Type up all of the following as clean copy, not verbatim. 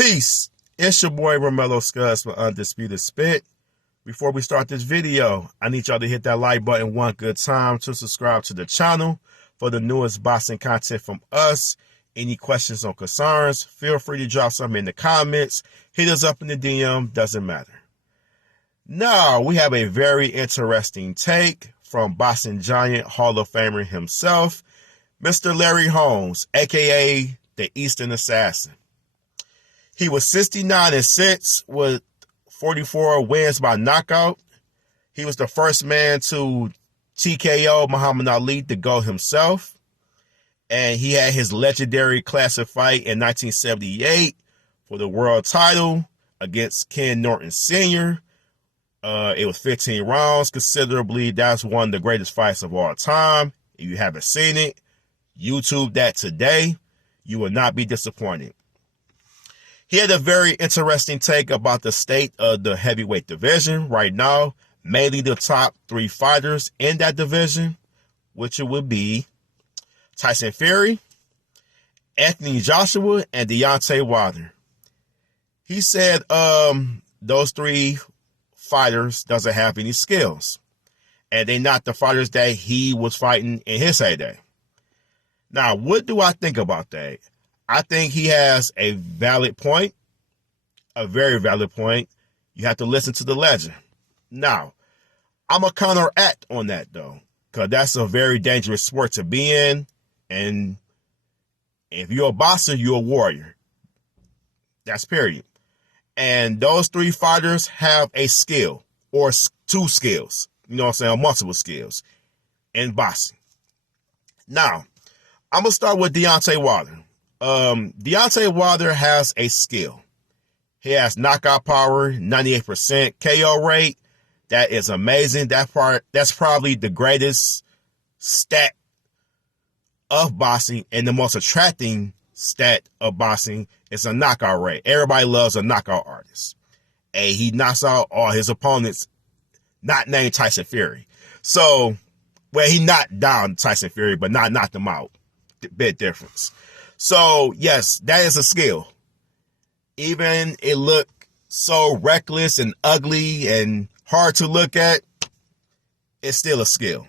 Peace. It's your boy Romello Skuggs for Undisputed Spit. Before we start this video, I need y'all to hit that like button one good time to subscribe to the channel for the newest boxing content from us. Any questions or concerns, feel free to drop some in the comments. Hit us up in the DM, doesn't matter. Now, we have a very interesting take from boxing giant Hall of Famer himself, Mr. Larry Holmes, aka the Eastern Assassin. He was 69-6 with 44 wins by knockout. He was the first man to TKO Muhammad Ali to go himself. And he had his legendary classic fight in 1978 for the world title against Ken Norton Sr. It was 15 rounds. Considerably, that's one of the greatest fights of all time. If you haven't seen it, YouTube that today. You will not be disappointed. He had a very interesting take about the state of the heavyweight division right now, mainly the top three fighters in that division, which it would be Tyson Fury, Anthony Joshua, and Deontay Wilder. He said those three fighters doesn't have any skills, and they're not the fighters that he was fighting in his heyday. Now, what do I think about that? I think he has a valid point, a very valid point. You have to listen to the legend. Now, I'm a counteract on that, though, because that's a very dangerous sport to be in. And if you're a boxer, you're a warrior. That's period. And those three fighters have a skill or two skills, you know what I'm saying, or multiple skills in boxing. Now, I'm going to start with Deontay Wilder. Deontay Wilder has a skill. He has knockout power, 98% KO rate. That is amazing. That's probably the greatest stat of boxing, and the most attracting stat of boxing is a knockout rate. Everybody loves a knockout artist. And he knocks out all his opponents, not named Tyson Fury. So, well, he knocked down Tyson Fury, but not knocked him out. Big difference. So, yes, that is a skill. Even it looked so reckless and ugly and hard to look at, it's still a skill.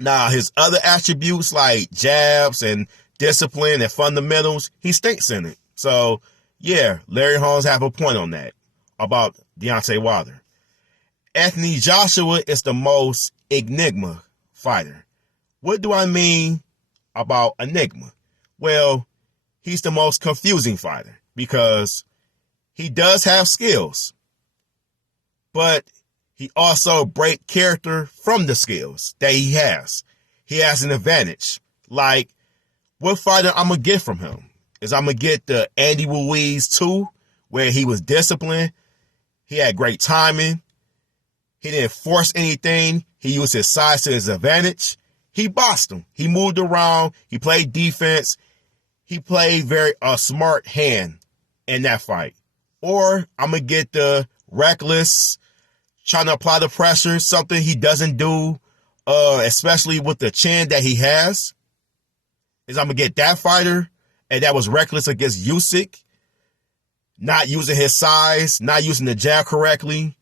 Now, his other attributes like jabs and discipline and fundamentals, he stinks in it. So, yeah, Larry Holmes have a point on that about Deontay Wilder. Anthony Joshua is the most enigma fighter. What do I mean about enigma? Well, he's the most confusing fighter because he does have skills, but he also breaks character from the skills that he has. He has an advantage. Like, what fighter I'm going to get from him? Is I'm going to get the Andy Ruiz 2, where he was disciplined. He had great timing. He didn't force anything. He used his size to his advantage. He boxed him. He moved around. He played defense. He played very smart hand in that fight. Or I'm going to get the reckless, trying to apply the pressure, something he doesn't do, especially with the chin that he has, is I'm going to get that fighter, and that was reckless against Usyk, not using his size, not using the jab correctly,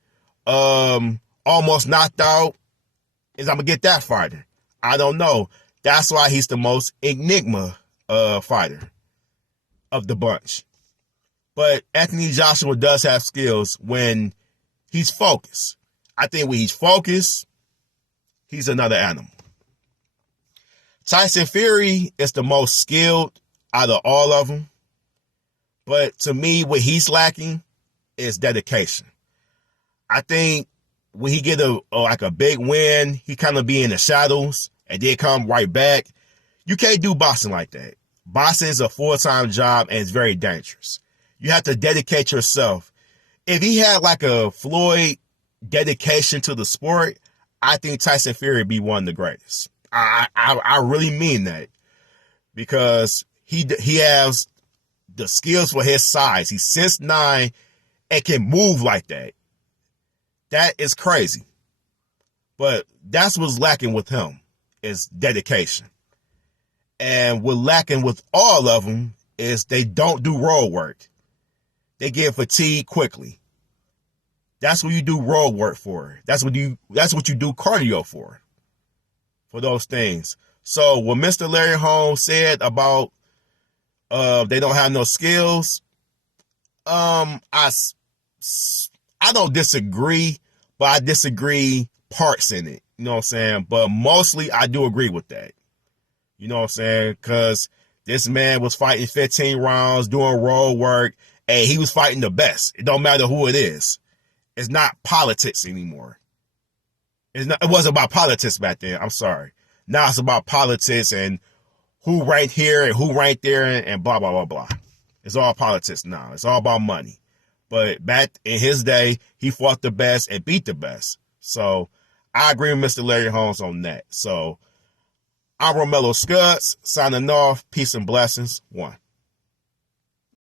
almost knocked out, is I'm going to get that fighter. I don't know. That's why he's the most enigma fighter of the bunch. But Anthony Joshua does have skills when he's focused. I think when he's focused, he's another animal. Tyson Fury is the most skilled out of all of them. But to me, what he's lacking is dedication. I think when he get a big win, he kind of be in the shadows and then come right back. You can't do boxing like that. Boxing is a full-time job and it's very dangerous. You have to dedicate yourself. If he had like a Floyd dedication to the sport, I think Tyson Fury would be one of the greatest. I really mean that because he has the skills for his size. He's 6'9" and can move like that. That is crazy. But that's what's lacking with him is dedication. And what's lacking with all of them is they don't do road work. they get fatigued quickly. That's what you do road work for. That's what you do cardio for those things. So what Mr. Larry Holmes said about they don't have no skills, I don't disagree, but I disagree parts in it. You know what I'm saying? But mostly I do agree with that. You know what I'm saying? Because this man was fighting 15 rounds, doing road work, and he was fighting the best. It don't matter who it is. It's not politics anymore. It wasn't about politics back then. I'm sorry. Now it's about politics and who ranked here and who ranked there and blah, blah, blah, blah. It's all politics now. It's all about money. But back in his day, he fought the best and beat the best. So I agree with Mr. Larry Holmes on that. So I'm Romello Skuggs, signing off. Peace and blessings. 1.